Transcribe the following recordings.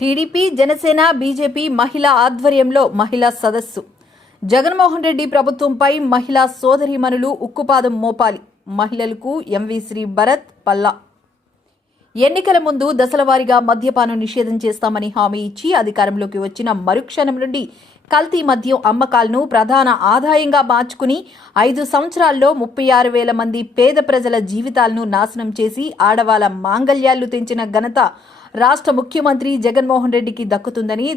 TDP, Janasena, BJP మహిళా ఆధ్వర్యంలో మహిళా సదస్సు. జగన్మోహన్ రెడ్డి ప్రభుత్వంపై మహిళా సోదరీమణులు ఉక్కుపాదం మోపాలి. మహిళలకు ఎంవి శ్రీ భరత్ పల్లా. ఎన్నికల ముందు దశలవారీగా మద్యపానం నిషేధం చేస్తామని హామీ ఇచ్చి అధికారంలోకి వచ్చిన మరుక్షణం నుండి కల్తీ మద్యం అమ్మకాలను ప్రధాన ఆదాయంగా మార్చుకుని 5 సంవత్సరాల్లో 36,000 మంది పేద ప్రజల జీవితాలను నాశనం చేసి ఆడవాళ్ల మాంగళ్యాలు తెంచిన ఘనత రాష్ట్ర ముఖ్యమంత్రి జగన్మోహన్ రెడ్డికి దక్కుతుందని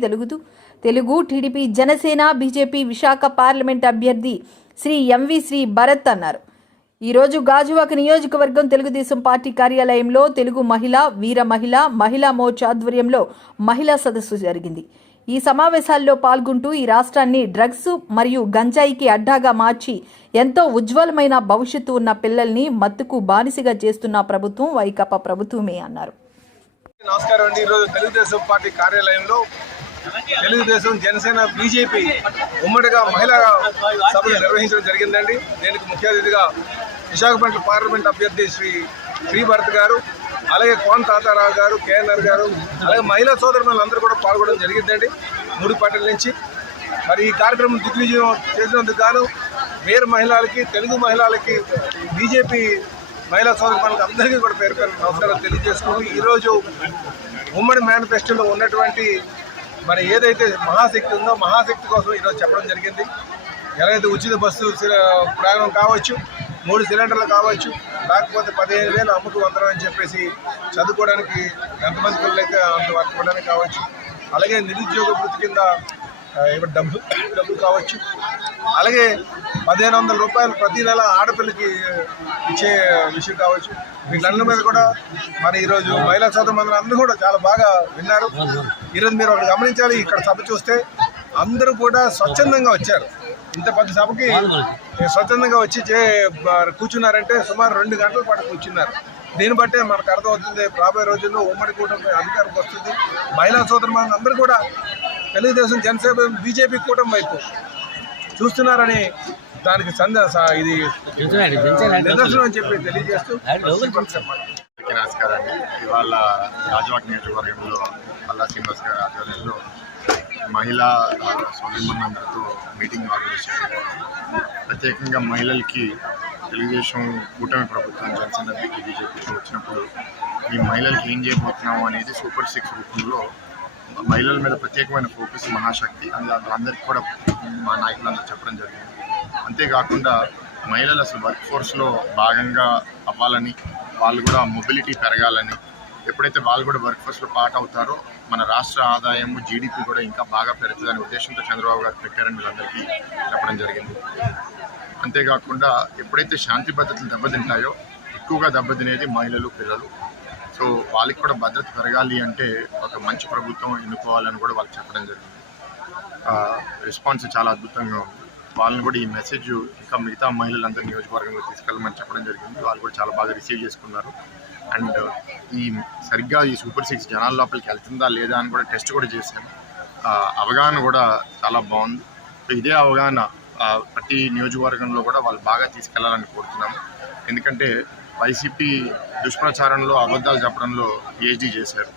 Telugu TDP, Janasena, BJP Visakha parliament అభ్యర్థి శ్రీ ఎంవి శ్రీ భరత్ అన్నారు. ఈరోజు గాజువాక నియోజకవర్గం తెలుగుదేశం పార్టీ కార్యాలయంలో తెలుగు మహిళ, వీర మహిళా మోర్చా ఆధ్వర్యంలో మహిళా సదస్సు జరిగింది. ఈ సమావేశాల్లో పాల్గొంటూ ఈ రాష్ట్రాన్ని డ్రగ్స్ మరియు గంజాయికి అడ్డాగా మార్చి ఎంతో ఉజ్వలమైన భవిష్యత్తు ఉన్న పిల్లల్ని మత్తుకు బానిసగా చేస్తున్న ప్రభుత్వం వైకాపా ప్రభుత్వమే అన్నారు. నమస్కారం అండి. ఈరోజు తెలుగుదేశం పార్టీ కార్యాలయంలో తెలుగుదేశం, జనసేన, బీజేపీ ఉమ్మడిగా మహిళా సభలు నిర్వహించడం జరిగిందండి. దీనికి ముఖ్య అతిథిగా విశాఖపట్నం పార్లమెంట్ అభ్యర్థి శ్రీ భరత్ గారు, అలాగే కోన తాతారావు గారు, కేఎన్ఆర్ గారు, అలాగే మహిళా సోదరులందరూ కూడా పాల్గొనడం జరిగిందండి 3 పార్టీల నుంచి. మరి ఈ కార్యక్రమం దిగ్విజయం చేసినందుకు గాను వీర మహిళలకి, తెలుగు మహిళలకి, బీజేపీ మహిళా సోదరులకు అందరికీ కూడా పేరు నమస్కారం తెలియజేసుకుని, ఈరోజు ఉమ్మడి మేనిఫెస్టోలో ఉన్నటువంటి మరి ఏదైతే మహాశక్తి ఉందో మహాశక్తి కోసం ఈరోజు చెప్పడం జరిగింది. ఎలాగైతే ఉచిత బస్సు ప్రయాణం కావచ్చు, 3 సిలిండర్లు కావచ్చు, లేకపోతే 15,000 అమ్ముతూ అందరం అని చెప్పేసి చదువుకోవడానికి ఎంతమంది పిల్లలు అయితే అంత వర్కోవడానికి కావచ్చు, అలాగే నిరుద్యోగ వృత్తి కింద డబ్బు కావచ్చు, అలాగే 1,500 రూపాయలు ప్రతి నెల ఆడపిల్లకి ఇచ్చే విషయం కావచ్చు. వీళ్ళందరి మీద కూడా మరి ఈరోజు మహిళా సోదరులందరూ అందరూ కూడా చాలా బాగా విన్నారు. ఈరోజు మీరు ఒకటి గమనించాలి, ఇక్కడ సభ చూస్తే అందరూ కూడా స్వచ్ఛందంగా వచ్చారు. ఇంత పెద్ద సభకి స్వచ్ఛందంగా వచ్చి కూర్చున్నారంటే సుమారు 2 గంటల పాటు కూర్చున్నారు. దీన్ని బట్టే మనకు అర్థమవుతుంది రాబోయే రోజుల్లో ఉమ్మడి కూటమి అధికారంకి వస్తుంది. మహిళా సోదరులందరూ అందరూ కూడా తెలుగుదేశం, జనసేన, బీజేపీ కూటమి వైపు చూస్తున్నారని దానికి ఇది నిదర్శనం అని చెప్పి తెలియజేస్తూ నమస్కారం అండి. ఇవాళ గాజువాక నియోజకవర్గంలో పల్లా శ్రీనివాస్ గారి ఆధ్వర్యంలో మహిళా సోదరులందరితో మీటింగ్ ఆర్గనైజ్ చేశారు. ప్రత్యేకంగా మహిళలకి తెలుగుదేశం కూటమి ప్రభుత్వం, జనసేన, బీజేపీతో వచ్చినప్పుడు ఈ మహిళలకి ఏం చేయబోతున్నాము అనేది సూపర్ 6 రూపంలో మహిళల మీద ప్రత్యేకమైన ఫోకస్, మహాశక్తి అందరికీ కూడా మా నాయకులందరూ చెప్పడం జరిగింది. అంతేకాకుండా మహిళలు అసలు వర్క్ ఫోర్స్లో భాగంగా అవ్వాలని, వాళ్ళు కూడా మొబిలిటీ పెరగాలని, ఎప్పుడైతే వాళ్ళు కూడా వర్క్ ఫోర్స్లో పార్ట్ అవుతారో మన రాష్ట్ర ఆదాయము, జీడిపి కూడా ఇంకా బాగా పెరుగుతుందనే ఉద్దేశంతో చంద్రబాబు గారు పెట్టారని వీళ్ళందరికీ చెప్పడం జరిగింది. అంతేకాకుండా ఎప్పుడైతే శాంతి భద్రతలు దెబ్బతింటాయో ఎక్కువగా దెబ్బతినేది మహిళలు, పిల్లలు. సో వాళ్ళకి కూడా భద్రత పెరగాలి అంటే ఒక మంచి ప్రభుత్వం ఎన్నుకోవాలని కూడా వాళ్ళకి చెప్పడం జరిగింది. రెస్పాన్స్ చాలా అద్భుతంగా ఉంది. వాళ్ళని కూడా ఈ మెసేజ్ ఇంకా మిగతా మహిళలందరూ నియోజకవర్గంలో తీసుకెళ్ళమని చెప్పడం జరిగింది. వాళ్ళు కూడా చాలా బాగా రిసీవ్ చేసుకున్నారు. అండ్ సరిగ్గా ఈ సూపర్ 6 జనాల లోపలికి వెళ్తుందా లేదా అని కూడా టెస్ట్ కూడా చేశాను. అవగాహన కూడా చాలా బాగుంది. సో ఇదే అవగాహన ప్రతి నియోజకవర్గంలో కూడా వాళ్ళు బాగా తీసుకెళ్లాలని కోరుతున్నాము. ఎందుకంటే వైసీపీ దుష్ప్రచారంలో, అబద్ధాలు చెప్పడంలో పిహెచ్డీ చేశారు.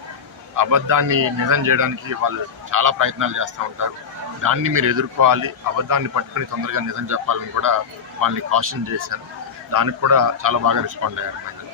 అబద్ధాన్ని నిజం చేయడానికి వాళ్ళు చాలా ప్రయత్నాలు చేస్తూ ఉంటారు. దాన్ని మీరు ఎదుర్కోవాలి, అబద్ధాన్ని పట్టుకుని తొందరగా నిజం చెప్పాలని కూడా వాళ్ళని కాషన్ చేశాను. దానికి కూడా చాలా బాగా రెస్పాండ్ అయ్యారు మహిళలు.